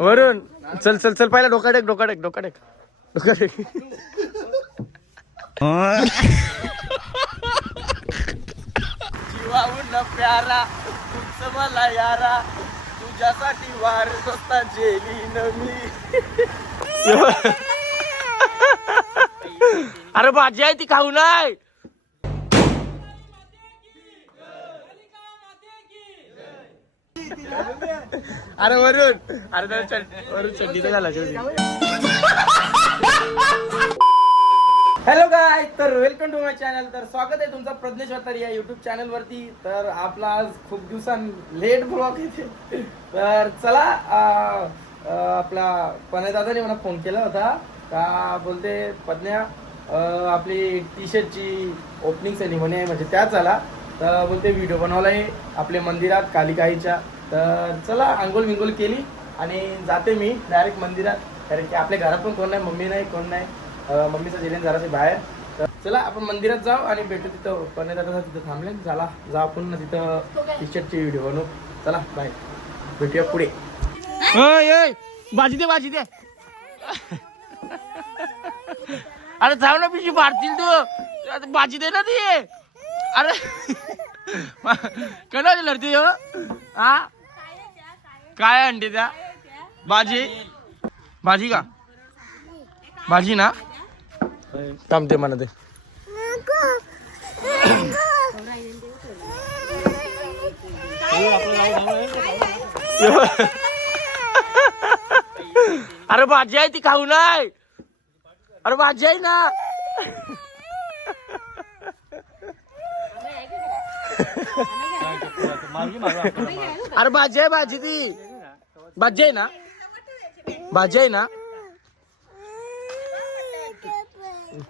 वरून चल चल चल पहिला डोकाडेक डोकाडेक डोकाडेक डोकाडेक. जीवाहून प्यारा तुझ मला यारा तुझ्यासाठी वार दोस्ता जेलीन मी. अरे भाजी आहे ती खाऊ नाही. अरे वरून अरे वरून चड्डी तर घालायची. हॅलो गाय, तर वेलकम टू माय चॅनल. तर स्वागत आहे तुमचं प्रज्ञेश वतारी या युट्यूब चॅनल वरती. तर आपला आज खूप दिवसांनी लेट ब्लॉग येते. तर चला आपला पन्या दादाने मला फोन केला होता का बोलते पद्न्या आपली टी शर्टची ओपनिंग सेरेमनी आहे म्हणजे त्या चला. तर बोलते व्हिडिओ बनवलाय आपल्या मंदिरात कालिकाईच्या. तर चला आंघोळ विंगोल केली आणि जाते मी डायरेक्ट मंदिरात. कारण की आपल्या घरात पण कोण नाही, मम्मी नाही, कोण नाही. मम्मीचं जेवण जरासे बाहेर. तर चला आपण मंदिरात जाऊ आणि भेटू तिथं. पन्या दादा तिथं थांबले. चला जाऊ आपण तिथं टी शर्टची व्हिडिओ बनवू. चला बाय, भेटूया पुढे. भाजी दे भाजी दे. अरे जाऊ ना पिशी फाडतील तू. भाजी दे ना ती. अरे कणा लढते हा काय अंडे त्या भाजी भाजी का भाजी ना थांबते म्हणा ते. अरे भाजी आहे ती खाऊ नाही. अरे भाजी आहे ना. अरे भाजी आहे भाजी ती भाजी आहे ना भाजी आहे ना.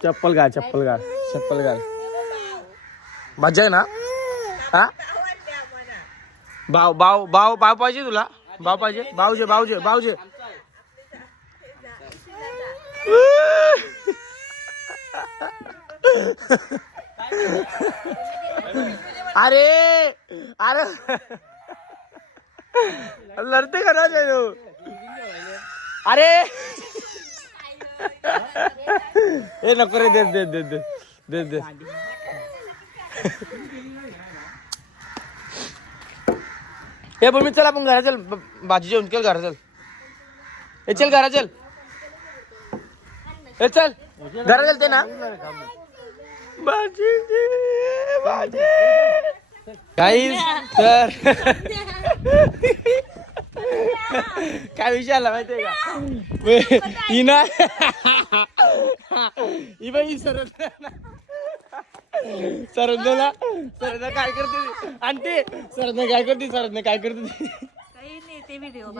चप्पल घाल चप्पल घाल चप्पल घाल. भाजी आहे ना. हा भाव भाव भाव भाव पाहिजे तुला. भाव पाहिजे. भाऊजे भाऊजे भाऊजे. अरे अरे लढते करा तू. अरे हे नको रे. दे दे दे दे दे दे. हे बोल मी चल आपण घरा चल. भाजी जेवण केल घरा चल. हे चल घरा चल. हे चल घरा चलते ना. भाजी भाजी काही तर काय विषय आला माहितीये का. ही ना ही बाई सरद सरदला सरद काय करते आणते. सरद काय करते. सरद काय करते ते व्हिडिओ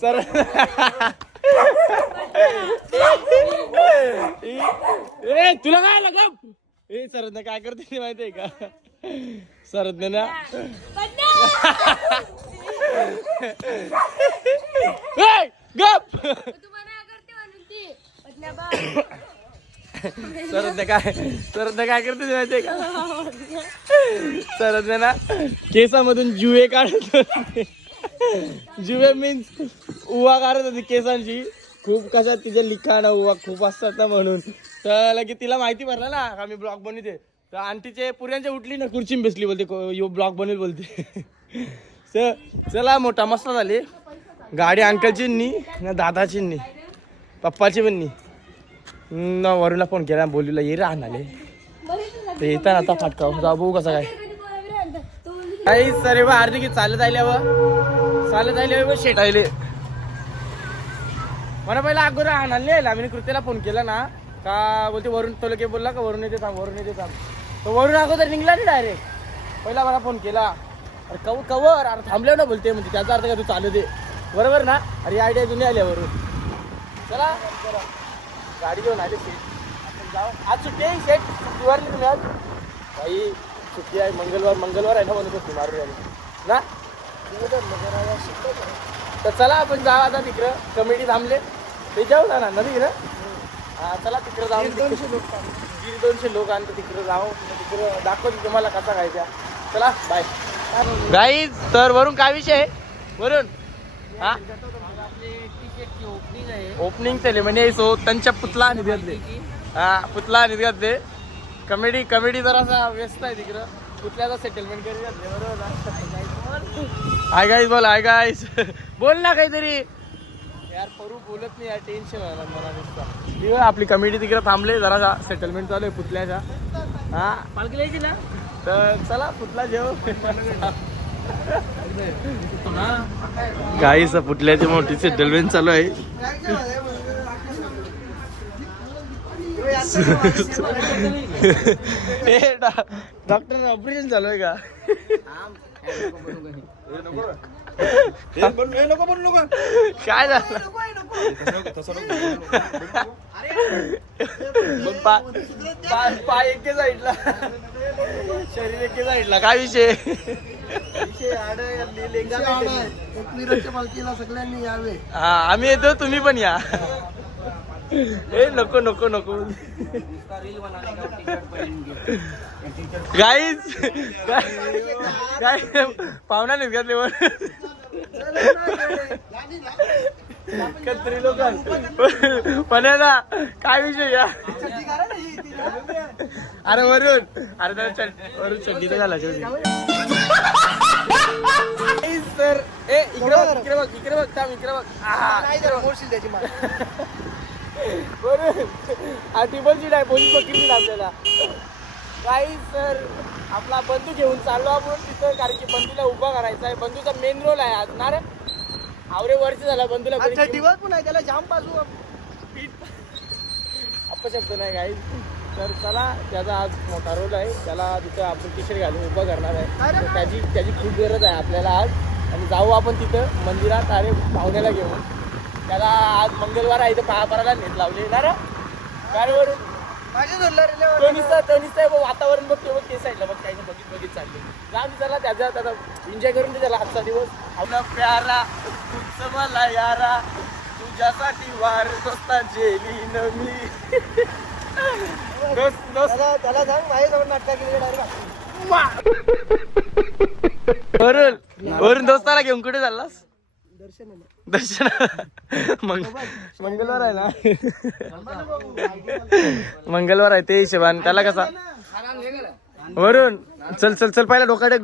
सरद ए तुला काय लगा. ए सरद काय करते माहितीये का. सरद ना गप. सरद काय करते माहितीये का. सरद ना केसामधून जुवे काढत होते. जुवे मीन्स उवा काढत होती केसांची. खूप कशात तिचे लिखाण उवा खूप असतात ना म्हणून. तर लगे तिला माहिती पडलं ना का मी ब्लॉग बनवते. तर आंटीचे पुऱ्यांच्या उठली ना खुर्ची बसली बोलते यो ब्लॉग बनेल बोलते. चला मोठा मस्त झाली गाडी. अंकलची नी ना दादाची नी पप्पाची पण नी ना. वरूनला फोन केला बोलूला ये राहणाले ते येतात आता फाटकाव जा बघू कसं काय. काही सरे बा अर्धी की चालत आले शेट आले. मला पहिला अगोदर आणाले आम्ही कृतीला फोन केला ना का बोलते वरून तो लगे बोलला का वरून येते थांब वरून येते थांब. तो वरून अगोदर निघला नाही डायरेक्ट. पहिला मला फोन केला. अरे कवर अरे थांबले ना बोलते म्हणजे त्याचा अर्थ का तू चालू दे बरोबर ना. अरे आयडिया जुनी आल्या वरून. चला गाडी घेऊन आले आपण जाऊ. आज सुट्टी आहे सेट सुट्टीवर नाही तुम्ही आज. काही सुट्टी आहे मंगळवार आहे ना म्हणून सुट्टी मारू ना. तर चला आपण जाऊ आता तिकडं. कमिटी थांबले ते जाऊ ना ना तिकडं. हा चला तिकडं जाऊ. 150-200 लोक आणतो तिकडं जाऊ. तिकडं दाखवतो तुम्हाला कसा खायचा. चला बाय गाईज. तर वरून काय विषय वरून हा ओपनिंग सेरेमनी सो त्यांच्या पुतला आणि घातले हा पुतला आणि घातले कमेडी जरासा व्यस्त आहे तिकडं पुतल्याचा सेटलमेंट करी घातले बरोबर हाय गाईज बोल हाय गाईज बोल ना काहीतरी यार परू बोलत नाही यार टेन्शन व्हायला मला नुसतं आपली कमिटी तिकडे थांबले जरा सेटलमेंट चालू आहे पुतल्याच्या हा पालखी यायची ना तर चला पुतला जेव गाईस पुतल्याची मोठी सेटलमेंट चालू आहे डॉक्टर ऑपरेशन चालू आहे का काय झालं पाय एके साईडला शरीर एके साईडला काय विषय पालखीला सगळ्यांनी यावे हा आम्ही येतो तुम्ही पण या ए नको नको नको गाईज काय पाहुणा नाही घातले कत्री लोक पण ना काय विषय या अरे वरून अरे वरून चड्डी तर झाला सर ए इकडे बघ इकडे बघ इकडे बघ थांब इकडे बघ मोडशील त्याची मान बरोबर हा टिबल सीट आहे पोलीस पकडली आपल्याला काही सर आपला बंधू घेऊन चाललो आपण तिथं कारण की बंधूला उभा करायचा आहे बंधूचा मेन रोल आहे आज ना रे आवरे वर्ष झाला बंधूला दिवस पण आहे त्याला जाम बाजू अपशब्द नाही काही तर चला त्याचा आज मोठा रोल आहे त्याला तिथं आपण टी शर्ट घालून उभा करणार आहे तर त्याची खूप गरज आहे आपल्याला आज आणि जाऊ आपण तिथं मंदिरात अरे पाहुण्याला घेऊन त्याला आज मंगळवार आहे इथं पहापराला नेत लावले ना रे गाडीवरून तनिसा वातावरण बघ तेव्हा ते साईडला बघ काही बघित चालले जाऊन त्याला त्याचा एन्जॉय करून दे त्याला आजचा दिवस आपला प्यारा तुझं मला यारा तुझ्यासाठी वार दोस्ता जेली न मी त्याला सांग माझ्यासोबत नाटक केली वरून दोस्ताला घेऊन कुठे चाललास दर्शन मंगळवार आहे ना मंगळवार आहे ते हिशोबान त्याला कसा वरून चल चल चल पहिला डोकाडेक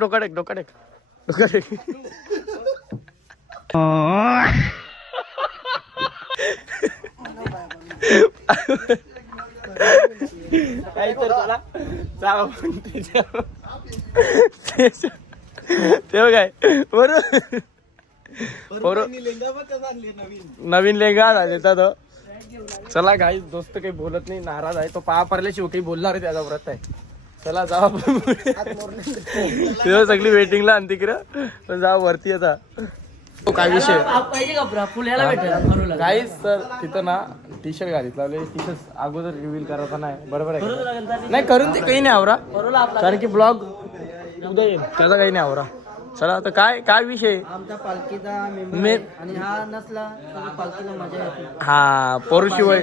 काही तर चला जाऊ तेव्हा काय बरोबर नवीन लेंगा झाले तर चला काही दोस्त काही बोलत नाही नाराज आहे तो पहा पडल्याशिवाय काही बोलणार आहे त्याचा व्रत आहे चला जाऊ आपण सगळी वेटिंगला आणि तिकडं पण जाऊ वरती आता काय विषय काहीच सर तिथं ना टी शर्ट घालीत लावले टी शर्ट अगोदर रिव्हील करायचा नाही बरोबर आहे नाही करून ते काही नाही आवरा कारण की ब्लॉग उद्या येईल त्याचा काही नाही आवरा चला आता काय विषय आमच्या पालखीचा मेंबर आणि हा नसला तर पालखीला मजा येते हा पोरुशिवाय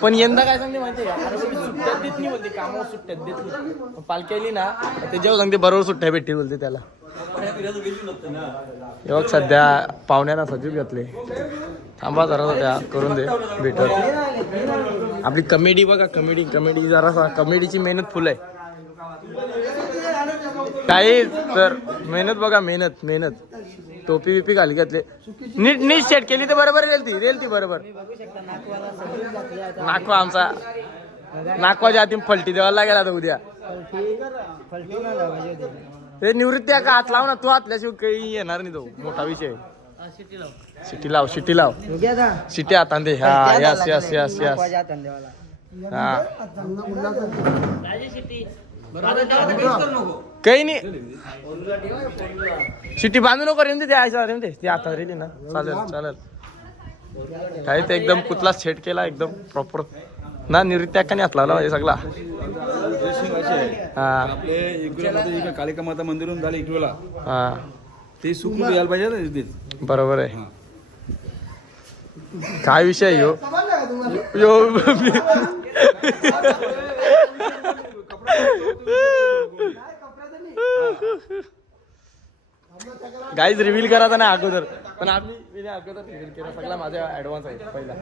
पण यंदा काय सांगते माहितीये का सुट्ट्यात देत नाही बोलते कामावर सुट्ट्यात देत नाही पालखी आली ना ते जेव्हा सांगते बरोबर सुट्ट्या भेटतील बोलते त्याला एवढं सध्या पाहुण्याना सजीव घेतले थांबा जरा त्या करून दे भेटत आपली कमेडी बघा कमेडी जरा कमेडीची मेहनत फुल आहे काही तर मेहनत बघा मेहनत टोपी बिपी घाली घातले नीट सेट केली तर बरोबर रेल ती बरोबर नाकवा आमचा नाकवाच्या हाती फलटी द्यायला लागेल आता उद्या ते निवृत्ती का हात लाव ना तू हातल्याशिवाय काही येणार नाही तो मोठा विषय शिटी लाव शिटी हातान दे हा यस हा काही नाही शिट्टी बांधू नको रे ते याच्यावर ती आता रेली ना चालेल काही ते एकदम कुतला सेट केला एकदम प्रॉपर ना निवृत्त्याकाने हात लावला म्हणजे सगळा आपले कालिका माता मंदिरून झाले इकडला हा ते सुकून यायला पाहिजे ना बरोबर आहे काय विषय यो गाईज रिव्हील करायचा नाही अगोदर, पण मी अगोदर रिव्हील केलं. सगळा माझा ऍडव्हान्स आहे पहिला.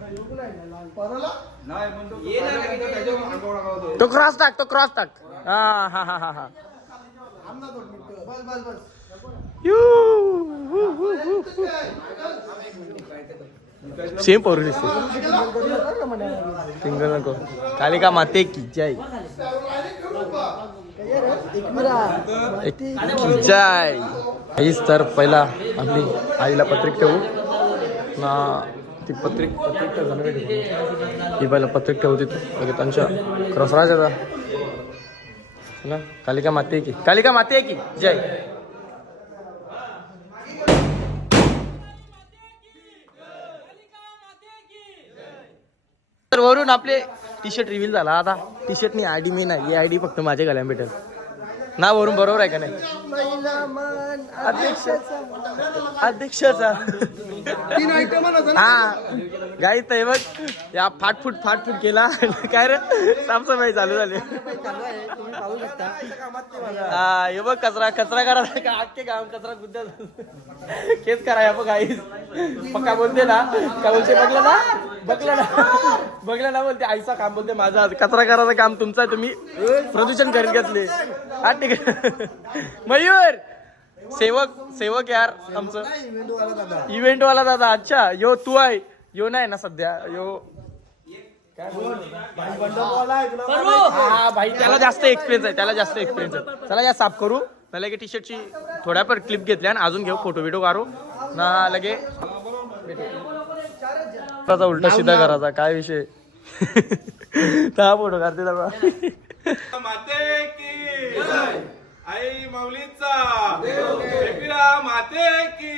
तो क्रॉस टाक, तो क्रॉस टाक. हा हा हा हा हा. सेम पोरू दिसते. सिंगल नको. कालिका माते की जय. की जय. हीच तर पहिला आम्ही आईला पत्रिक ठेवू ना. ती पत्रिक ही पहिला पत्रिक ठेवू तिथे त्यांच्या क्रॉसराजाचा ना. कालिका माते की, कालिका माते की जय. तर वरून आपले टी शर्ट रिव्हील झाला. आता टी शर्ट नी आयडी मी नाही, ही आयडी फक्त माझ्या गळ्यात भेटेल ना. वरून बरोबर आहे का नाही? अध्यक्षाचा हा गाई तर बघ या फाटफूट केला. काय रे साफसफाई चालू झाली. हा हे बघ कचरा करा का अख्खे काम कचरा गुद्दा केस करा. या बघ आई पक्का बोलते ना, का बोलते बघलं ना बोलते आईचा काम बोलते माझा कचरा करायचं काम तुमचं आहे. तुम्ही प्रदूषण करीत घेतले. हा ठीक आहे. मयूर सेवक यार आमचं इव्हेंट वाला दादा. अच्छा यो तू आहे, यो नाही ना सध्या यो हा भाई. त्याला जास्त एक्सपिरियन्स आहे. चला या साफ करू ना. लगे टी शर्टची थोड्या पण क्लिप घेतल्या आणि अजून घेऊ फोटो बिटो काढू ना. लगे उलटा सीधा करायचा काय विषय. हा फोटो काढते दादा. माते की आई माऊलीचा एकविरा माते की.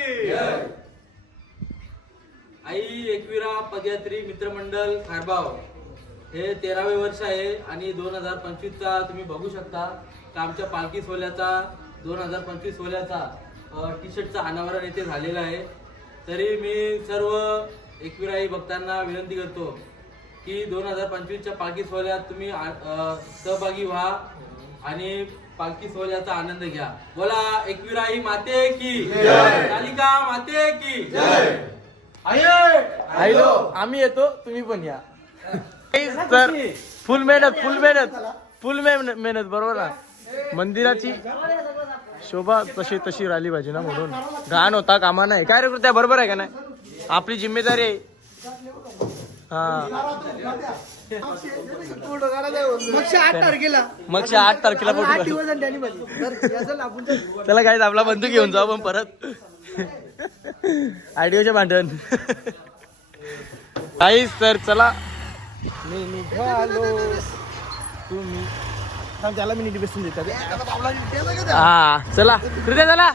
आई एकविरा पदयात्री मित्रमंडळ खारबाव हे 13वे वर्ष आहे आणि 2025चा तुम्ही बघू शकता का आमच्या पालखी सोहळ्याचा 2025 सोहळ्याचा टी शर्टचा अनावरण येथे झालेला आहे. तरी मी सर्व एकविराई भक्तांना विनंती करतो की 2025च्या पालखी सोहळ्यात तुम्ही सहभागी व्हा आणि पालखी सोहळ्याचा आनंद घ्या. बोला एकविराई माते की कालिका माते की. हॅलो आम्ही येतो, तुम्ही पण या. तर फुल मेहनत बरोबर ना. मंदिराची शोभा तशी राहिली पाहिजे ना, म्हणून घाण होता कामा नाही. काय रे कृत्या बरोबर आहे का नाही? आपली जिम्मेदारी आहे. हा मग 8 तारखेला फोटो. चला काय आपला बंधू घेऊन जाऊ पण परत आयडिओच्या भांडण. काहीच तर चला मी निघालो. तुम्ही त्याला मी नीट बसून देतात. हा चला कृत्या चला.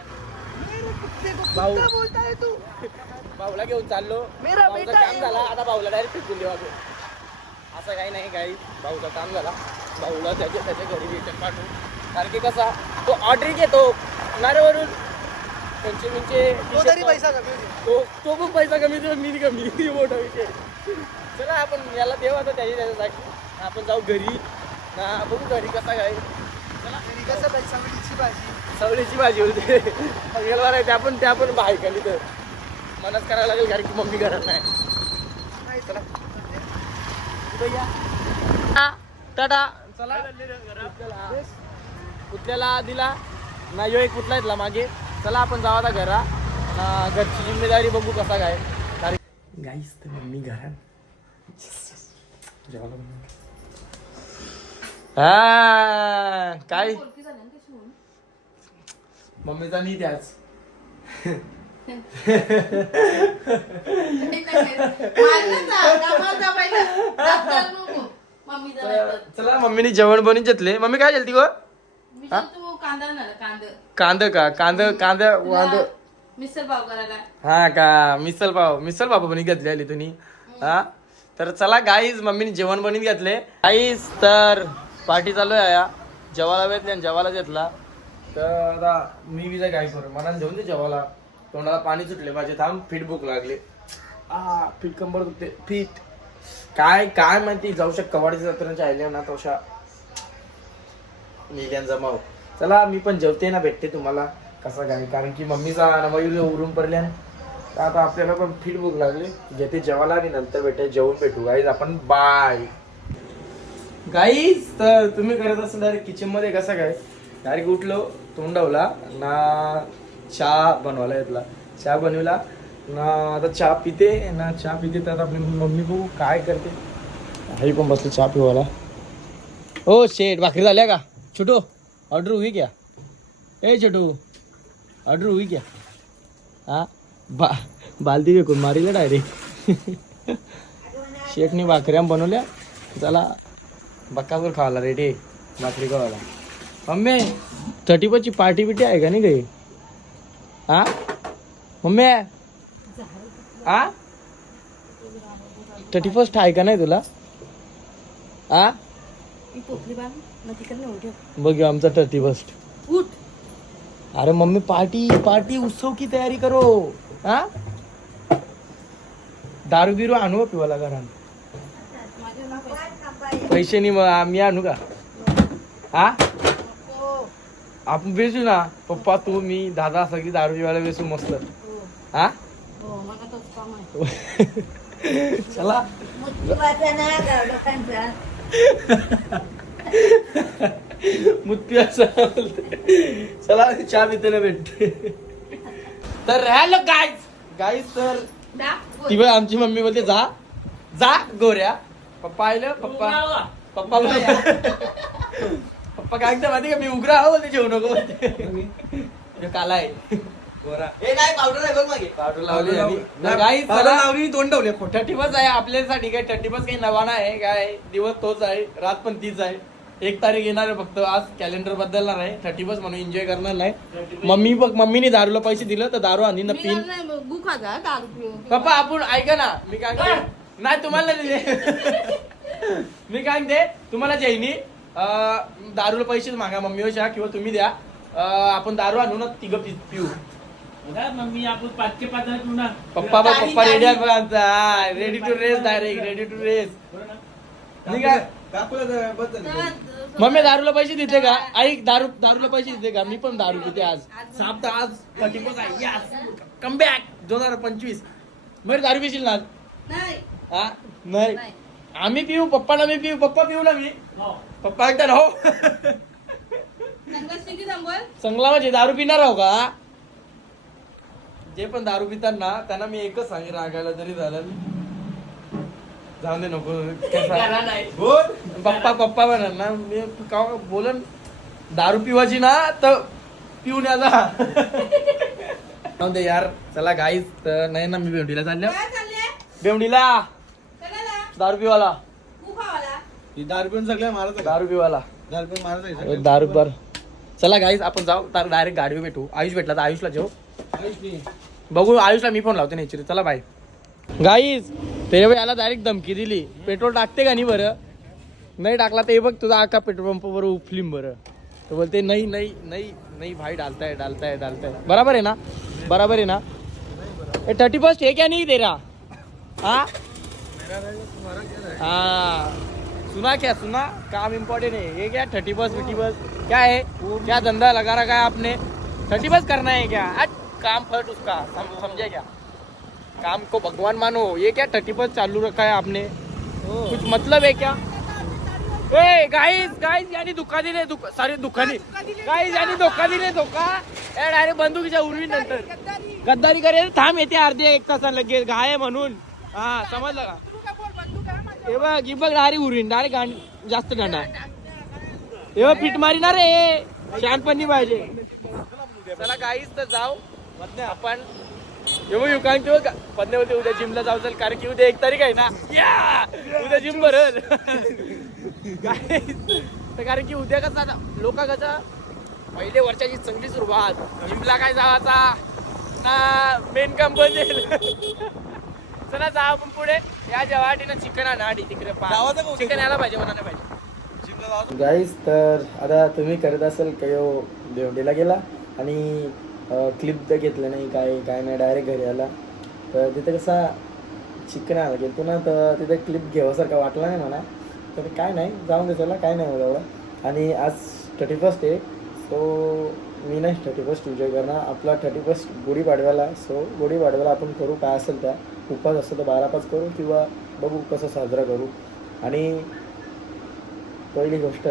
भाऊला घेऊन चाललो. भाऊचं काम झाला आता भाऊला डायरेक्ट फिरकून देऊ. असं काही नाही काही. भाऊचं काम झाला, भाऊला त्याच्या घरी रिटर्न पाठवू. कारण की कसा तो ऑर्डर घेतो नारेवरून त्यांचे पैसा कमी. तो पण पैसा कमी देतो, मी कमी. मोठा विषय. चला आपण याला देऊ आता त्याच्यासाठी. आपण जाऊ घरी ना. बघू घरी कसा काय. सवडीची भाजी होते त्या पण बायकाली तर मनच करायला लागेल कारण की मम्मी घरात नाही. चला टाटा. चला कुठल्याला दिला ना यो एक कुठला येतला मागे. चला आपण जाऊ आता घरा. घरची जिम्मेदारी बघू कसा काय. गाईस तर मम्मी घरात हा काय मम्मीचा नीट आज. चला मम्मीने जेवण बनवून घेतले. मम्मी काय जेलती गो? कांदा मिसळ पाव करायला. हा का मिसल पाव पण घेतले आली तुम्ही. हा तर चला गाईज मम्मीने जेवण बनवून घेतले. गाईज तर पार्टी चालू आहे. जेवायला भेटले आणि जेवायला घेतला. तर आता मी विजा काय करू मनात जेवून दे जेवायला. तोंडाला पाणी सुटले माझे. थांब फीट भूक लागले. फीट कंबर दुखते. फीट काय माहिती जाऊ शकत कवाडीच्या जत्रांच्या आयल्या ना तशा नेल्यान जमाव. चला मी पण जेवते ना भेटते तुम्हाला. कसं काय, कारण की मम्मीचा नवाई उरून पडल्या तर आता आपल्याला पण फिट भूक लागली. घेते जेवायला आणि नंतर जेवून भेटू गाईज आपण. Bye guys. तर तुम्ही करत असाल डायरेक्ट किचन मध्ये कसं काय, डायरेक्ट उठलो, तोंडवला ना, चहा बनवायला घेतला, चहा बनवला ना, आता चहा पिते ना, चहा पिते तर आपली मम्मी बघू काय करते. आई पण बसतो चहा पिवायला. हो शेट, भाकरी झाल्या का छोटू? ऑर्डर हुई क्या? ए छोटू, ऑर्डर हुई क्या? हा बालदी फेकून मारीला डायरेक्ट. शेटने भाकऱ्या बनवल्या, चला बक्कासूर खावाला रेडी भाकरी खावायला. मम्मी 31ची पार्टी बिटी आहे का नाही काही? हा मम्मी, हा 31 आहे का नाही तुला? हा बघ आमचा 31. उठ. अरे मम्मी पार्टी पार्टी उत्सव की तयारी करो. हा दारू बिरू आणू पिवाला घरात. पैसे नाही मग मी आणू का? हा आपण बेसू ना, पप्पा तू मी दादा सगळी दारू पिवायला बेसू मस्त. हा चला मुत्याचा चला चहा पिताना भेटते. तर हॅलो गाईज तर ती बघ आमची मम्मी बोलते जा जा गोऱ्या. पप्पा आलं, पप्पा पप्पा पप्पा काय म्हणते माहिती का, मी उघडा हो बोलते, जेवू नको बोलते. काला आहे गोरा. हे नाही पावडर आहे बघ मागे, पावडर लावली आणि गाईज लावली, तोंड ठेवले. 31 आहे आपल्यासाठी, काय 31 काही नवा नाही, काय दिवस तोच आहे, रात पण तीच आहे. 1 तारीख येणार आहे फक्त, आज कॅलेंडर बदलणार आहे. 31 म्हणून एन्जॉय करणार नाही. मम्मीने दारूला पैसे दिलं तर दारू आणि पिन. पप्पा आपण ऐका ना, मी काय नाही तुम्हाला दिले. मी काय म्हणते तुम्हाला जैनी दारूला पैसेच मागा मम्मी होशा किंवा तुम्ही द्या. आपण दारू आणू ना, तिघं पिऊ. मम्मी आपण 5 पिऊ ना. पप्पा रेडी आहे आमचा, ready to race, direct ready to race. मम्मी दारूला पैसे देते का? ऐक, दारूला पैसे देते का? मी पण दारू पिते आज. साप आज 31 आहे. Yes come back 2025. मग दारू पिशील ना? हा नाही आम्ही पिऊ, पप्पाला मी पिऊ, पप्पा पिऊ ना मी. पप्पा एकटा राहो चांगला म्हणजे दारू पिणार आहो का? जे पण दारू पितात ना त्यांना मी एकच सांगेन, रागायला जरी झालं जाऊन दे नको. पप्पा म्हणा ना, मी बोलन दारू पिवायची ना तर पिऊन या जा. जाऊन दे यार. चला गाईज, तर नाही ना मी भेंडीला चाललो, भेंडीला दारू पिवाला, दारू पिऊन सगळ्या मारत दारू पिवाला, दारू पिऊन मारत दारू पर. चला गाईज आपण जाऊ, तर डायरेक्ट गाडीवर भेटू. आयुष भेटला तर आयुषला जेव बघू. आयुषला मी फोन लावते नाही. चला बाय गाईज. ते याला डायरेक्ट धमकी दिली, पेट्रोल टाकते का नाही बरं? नाही टाकला तर बघ तुझा आका पेट्रोल पंप बरोबर उफलीम बरं. तो बोलते नाही नाही नाही नाही भाई डालताय. बराबर आहे ना, बराबर आहे ना. 31 है क्या नहीं तेरा? हाँ सुना क्या, सुना काम इम्पोर्टेंट है ये क्या? 31 क्या है, क्या धंधा लगा रखा है आपने? 31 करना है क्या? काम फट उसका, समझे क्या? काम को भगवान मानो. ये क्या 31 चालू रखा है आपने? कुछ मतलब है क्या? ए गाइस यानी धोखा दिले, सारी दुकानी गाइस यानी धोखा दिले, धोखा. डायरेक्ट बंदुकीच्या उरवी नंतर गद्दारी करेल. थांब येते अर्धे 1 तासाला लगेच, घाय म्हणून. हा समजलं का? हे बघ डायरेक्ट उरवीन, डायरेक्ट जास्त गांडा. हे बघ फिट मारी ना रे, शहाणपणी पाहिजे. चला गाईस तर जाऊ आपण. पत्नी होते उद्या जिमला जाऊ चल, कारण की उद्या 1 तारीख आहे ना. उद्या जिम भरल. कारण की उद्या कसा लोक कसं पहिले वर्षाची चांगली सुरुवात, जिमला काय जावाचा ना, मेन काम बंदेल. चला जा आपण पुढे. या जेव्हा चिकन आणा तिकडे, चिकन यायला पाहिजे, म्हणायला पाहिजे. गाईस तर आता तुम्ही करत असेल काही भेंडीला गेला आणि क्लिप तर घेतलं नाही, काय नाही, डायरेक्ट घरी आला. तर तिथे कसा चिकन आला गेलतो ना, तर तिथे क्लिप घ्यावासारखा वाटला नाही मला. तर काय नाही, जाऊन दे, चला काय नाही एवढं. आणि आज 31 आहे, सो मी नाही 31st एन्जॉय करणार. आपला 31st गुढीपाडव्याला. सो गुढीपाडव्याला आपण करू काय असेल त्या. उपवास असतो तर 12-5 करू किंवा बघू कसं साजरा करू. आणि पहिली गोष्ट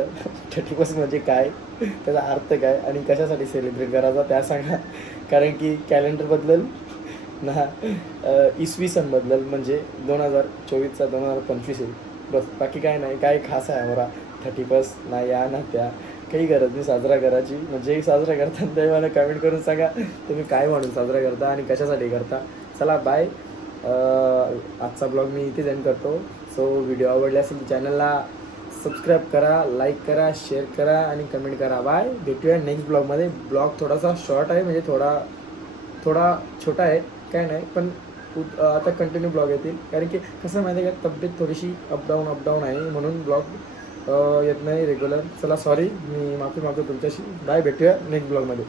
31st म्हणजे काय, त्याचा अर्थ काय आणि कशासाठी सेलिब्रेट करायचा त्या सांगा. कारण की कॅलेंडर बदलेल ना, इसवी सन बदलेल, म्हणजे 2024चा 2025 येईल. बस बाकी काय नाही. काय खास आहे आम्हाला 31st ना या ना त्या, काही गरज नाही साजरा करायची. म्हणजे साजरा करता ते मला कमेंट करून सांगा तुम्ही काय म्हणून साजरा करता आणि कशासाठी करता. चला बाय. आजचा ब्लॉग मी इथेच एंड करतो. सो व्हिडिओ आवडला असेल तर चॅनलला सबस्क्राईब करा, लाईक करा, शेअर करा आणि कमेंट करा. बाय. भेटूया नेक्स्ट ब्लॉगमध्ये. ब्लॉग थोडासा शॉर्ट आहे, म्हणजे थोडा छोटा आहे, काय नाही, पण आता कंटिन्यू ब्लॉग येतील. कारण की कसं माहिती आहे का, तब्येत थोडीशी अपडाऊन आहे, म्हणून ब्लॉग येत नाही रेग्युलर. चला सॉरी, मी माफी मागतो तुमच्याशी. बाय. भेटूया नेक्स्ट ब्लॉगमध्ये.